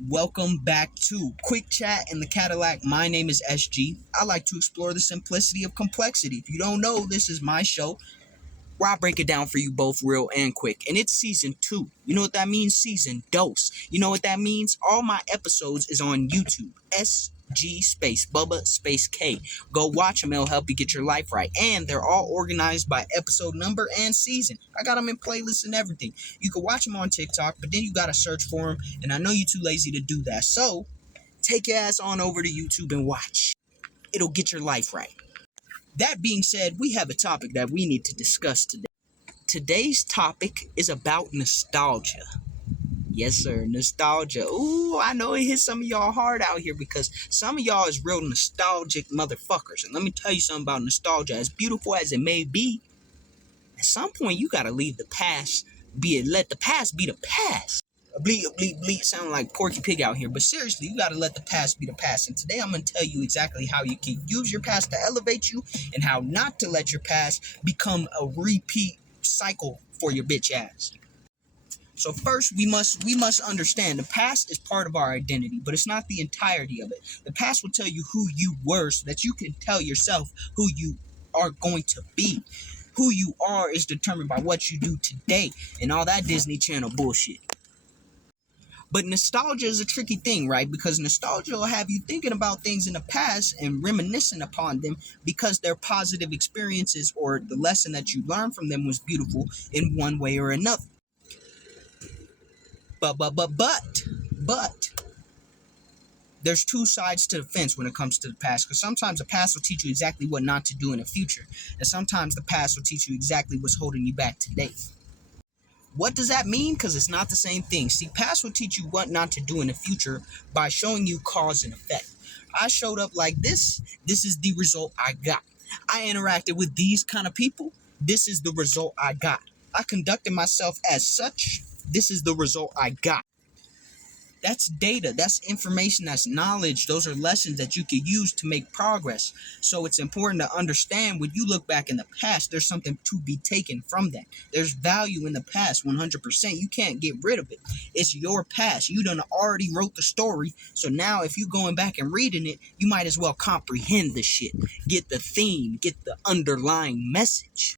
Welcome back to Quick Chat in the Cadillac. My name is SG. I like to explore the simplicity of complexity. If you don't know, this is my show where I break it down for you both real and quick. And it's season 2. You know what that means? Season dose. You know what that means? All my episodes is on YouTube. SG space Bubba space K. Go watch them. It'll help you get your life right. And they're all organized by episode number and season. I got them in playlists and everything. You can watch them on TikTok, but then you got to search for them. And I know you're too lazy to do that. So take your ass on over to YouTube and watch. It'll get your life right. That being said, we have a topic that we need to discuss today. Today's topic is about nostalgia. Yes, sir, nostalgia. Ooh, I know it hit some of y'all hard out here because some of y'all is real nostalgic motherfuckers. And let me tell you something about nostalgia. As beautiful as it may be, at some point you gotta leave the past. Let the past be the past. Bleep, bleep, bleep, sound like Porky Pig out here. But seriously, you gotta let the past be the past. And today I'm gonna tell you exactly how you can use your past to elevate you and how not to let your past become a repeat cycle for your bitch ass. So first, we must understand the past is part of our identity, but it's not the entirety of it. The past will tell you who you were so that you can tell yourself who you are going to be. Who you are is determined by what you do today and all that Disney Channel bullshit. But nostalgia is a tricky thing, right? Because nostalgia will have you thinking about things in the past and reminiscing upon them because they're positive experiences or the lesson that you learned from them was beautiful in one way or another. But there's two sides to the fence when it comes to the past. Because sometimes the past will teach you exactly what not to do in the future. And sometimes the past will teach you exactly what's holding you back today. What does that mean? Because it's not the same thing. See, past will teach you what not to do in the future by showing you cause and effect. I showed up like this. This is the result I got. I interacted with these kind of people. This is the result I got. I conducted myself as such. This is the result I got. That's data, that's information, that's knowledge. Those are lessons that you can use to make progress. So it's important to understand when you look back in the past, there's something to be taken from that. There's value in the past, 100%. You can't get rid of it. It's your past. You done already wrote the story. So now if you're going back and reading it, you might as well comprehend the shit. Get the theme, get the underlying message.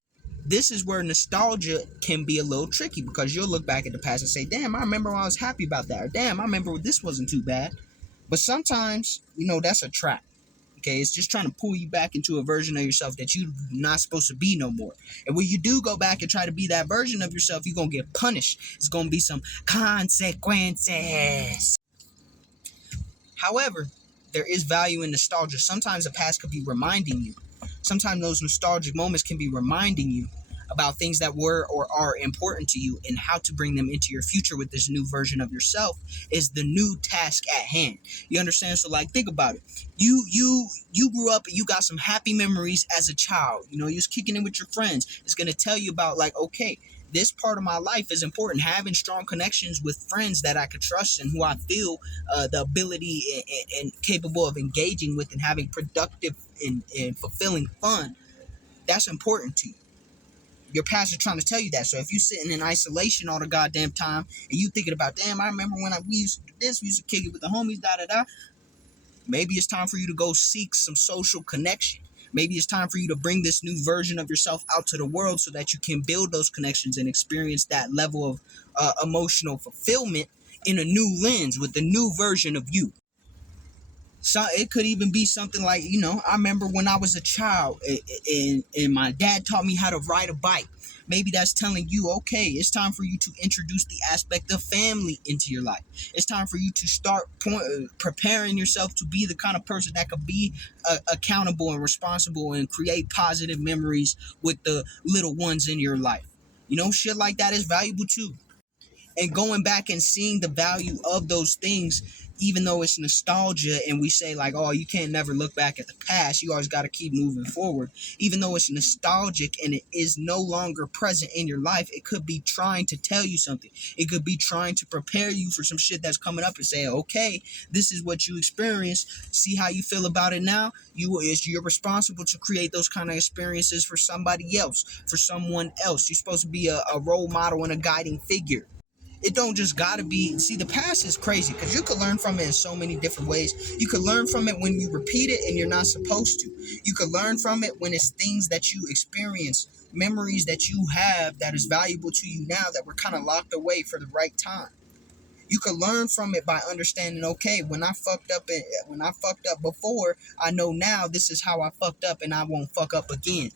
This is where nostalgia can be a little tricky because you'll look back at the past and say, damn, I remember when I was happy about that. Or damn, I remember this wasn't too bad. But sometimes, that's a trap. Okay, it's just trying to pull you back into a version of yourself that you're not supposed to be no more. And when you do go back and try to be that version of yourself, you're going to get punished. It's going to be some consequences. However, there is value in nostalgia. Sometimes the past could be reminding you. Sometimes those nostalgic moments can be reminding you about things that were or are important to you and how to bring them into your future with this new version of yourself is the new task at hand. You understand? So think about it. You grew up and you got some happy memories as a child. You was kicking it with your friends. It's going to tell you about okay, this part of my life is important. Having strong connections with friends that I could trust and who I feel the ability and capable of engaging with and having productive and fulfilling fun. That's important to you. Your past is trying to tell you that. So if you're sitting in isolation all the goddamn time and you thinking about, damn, I remember when we used to do this, we used to kick it with the homies, da-da-da. Maybe it's time for you to go seek some social connection. Maybe it's time for you to bring this new version of yourself out to the world so that you can build those connections and experience that level of emotional fulfillment in a new lens with the new version of you. So it could even be something like, I remember when I was a child and my dad taught me how to ride a bike. Maybe that's telling you, okay, it's time for you to introduce the aspect of family into your life. It's time for you to start preparing yourself to be the kind of person that could be accountable and responsible and create positive memories with the little ones in your life. Shit like that is valuable too. And going back and seeing the value of those things, even though it's nostalgia and we say oh, you can't never look back at the past, you always got to keep moving forward. Even though it's nostalgic and it is no longer present in your life, it could be trying to tell you something. It could be trying to prepare you for some shit that's coming up and say, okay, this is what you experienced. See how you feel about it now? You're responsible to create those kind of experiences for somebody else, for someone else. You're supposed to be a role model and a guiding figure. It don't just gotta be. See, the past is crazy because you could learn from it in so many different ways. You could learn from it when you repeat it and you're not supposed to. You could learn from it when it's things that you experience, memories that you have that is valuable to you now that were kind of locked away for the right time. You could learn from it by understanding, okay, when I fucked up before, I know now this is how I fucked up and I won't fuck up again.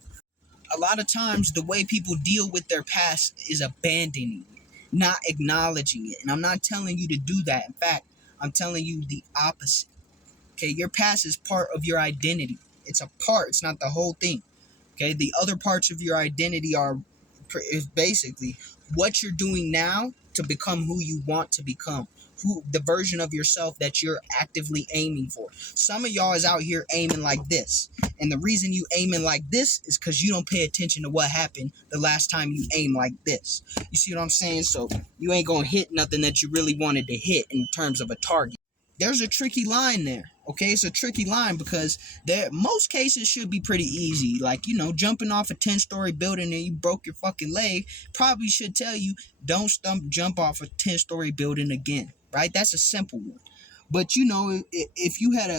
A lot of times the way people deal with their past is abandoning it, not acknowledging it. And I'm not telling you to do that. In fact, I'm telling you the opposite. Okay, your past is part of your identity. It's a part, it's not the whole thing. Okay, the other parts of your identity is basically what you're doing now to become who you want to become, who the version of yourself that you're actively aiming for. Some of y'all is out here aiming like this, and the reason you aiming like this is because you don't pay attention to what happened the last time you aim like this. You see what I'm saying? So you ain't gonna hit nothing that you really wanted to hit in terms of a target. There's a tricky line there. Okay, it's a tricky line because most cases should be pretty easy. Like, jumping off a 10-story building and you broke your fucking leg probably should tell you don't jump off a 10-story building again, right? That's a simple one. But if you had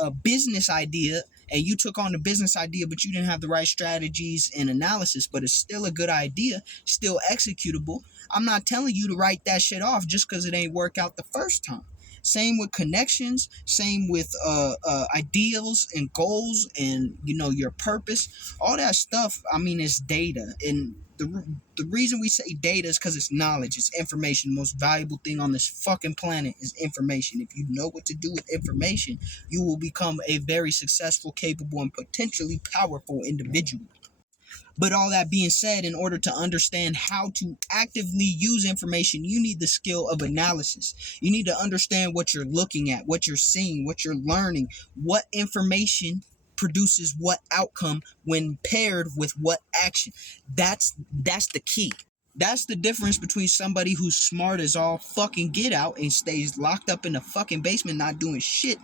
a business idea and you took on the business idea, but you didn't have the right strategies and analysis, but it's still a good idea, still executable, I'm not telling you to write that shit off just because it ain't work out the first time. Same with connections, same with ideals and goals and, your purpose. All that stuff, is data. And the reason we say data is because it's knowledge, it's information. The most valuable thing on this fucking planet is information. If you know what to do with information, you will become a very successful, capable, and potentially powerful individual. But all that being said, in order to understand how to actively use information, you need the skill of analysis. You need to understand what you're looking at, what you're seeing, what you're learning, what information produces what outcome when paired with what action. That's the key. That's the difference between somebody who's smart as all fucking get out and stays locked up in the fucking basement not doing shit,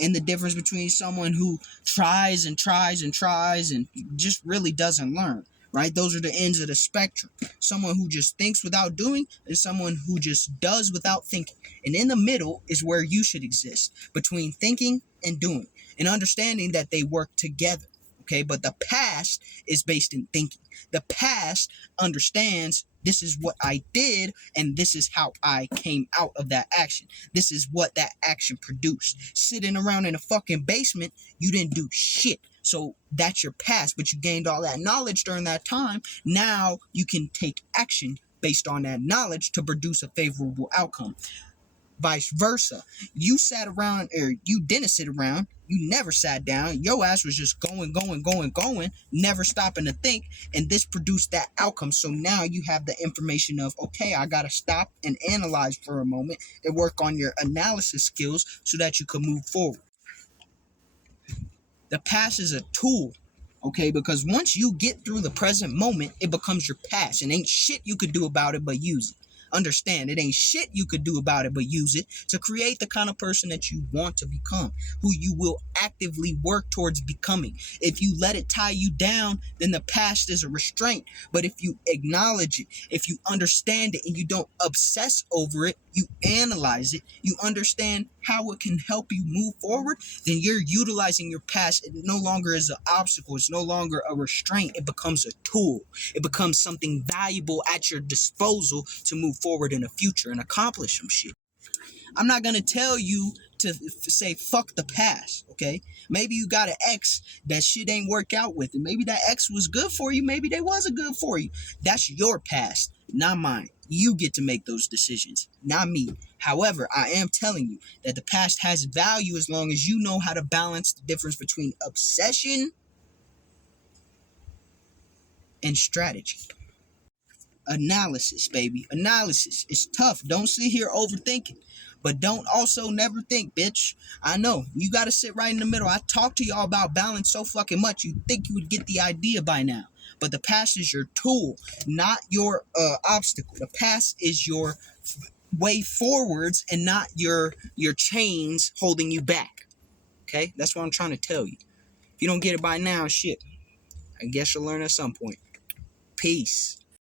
and the difference between someone who tries and tries and tries and just really doesn't learn, right? Those are the ends of the spectrum. Someone who just thinks without doing and someone who just does without thinking. And in the middle is where you should exist, between thinking and doing, and understanding that they work together. Okay, but the past is based in thinking. The past understands this is what I did and this is how I came out of that action. This is what that action produced. Sitting around in a fucking basement, you didn't do shit. So that's your past, but you gained all that knowledge during that time. Now you can take action based on that knowledge to produce a favorable outcome. Vice versa. You sat around, or you didn't sit around, you never sat down, your ass was just going, never stopping to think, and this produced that outcome. So now you have the information of, okay, I gotta stop and analyze for a moment and work on your analysis skills so that you can move forward. The past is a tool, okay, because once you get through the present moment, it becomes your past, and ain't shit you could do about it but use it. Understand, it ain't shit you could do about it but use it to create the kind of person that you want to become, who you will actively work towards becoming. If you let it tie you down, then the past is a restraint. But if you acknowledge it, if you understand it and you don't obsess over it, you analyze it, you understand how it can help you move forward, then you're utilizing your past. It no longer is an obstacle. It's no longer a restraint. It becomes a tool. It becomes something valuable at your disposal to move forward in the future and accomplish some shit. I'm not going to tell you to say fuck the past, okay? Maybe you got an ex that shit ain't work out with, and maybe that ex was good for you, maybe they wasn't good for you. That's your past, not mine. You get to make those decisions, not me. However, I am telling you that the past has value as long as you know how to balance the difference between obsession and strategy. Analysis, baby. Analysis. It's tough. Don't sit here overthinking. But don't also never think, bitch. I know. You got to sit right in the middle. I talk to y'all about balance so fucking much. You'd think you would get the idea by now. But the past is your tool, not your obstacle. The past is your way forwards and not your chains holding you back. Okay? That's what I'm trying to tell you. If you don't get it by now, shit, I guess you'll learn at some point. Peace.